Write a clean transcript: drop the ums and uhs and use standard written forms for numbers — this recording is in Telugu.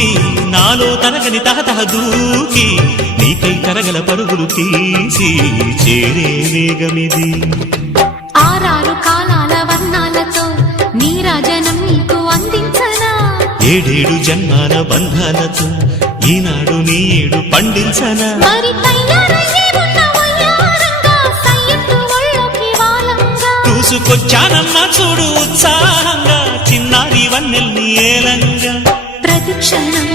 చూసి నాలో తరగని తహతహ దూకి నీకై తరగల పరుగులు తీసి చేరే వేగమిది. ఆరారు కాలాల వర్ణాలతో నీరాజనం నీకు అందించనా, ఏడేడు జన్మాల బంధాలతో ఈనాడు నీ ఏడు పండించనా. మరి తయారయ్యే ఉన్న వయ్యారంగా సయ్యత్తు ఒళ్ళోకి వాలంగా చూసుకొచ్చానమ్మా చూడు ఉత్సాహంగా చిన్నారి వన్నెల్ని ఏలంగా. ప్రతిక్షణం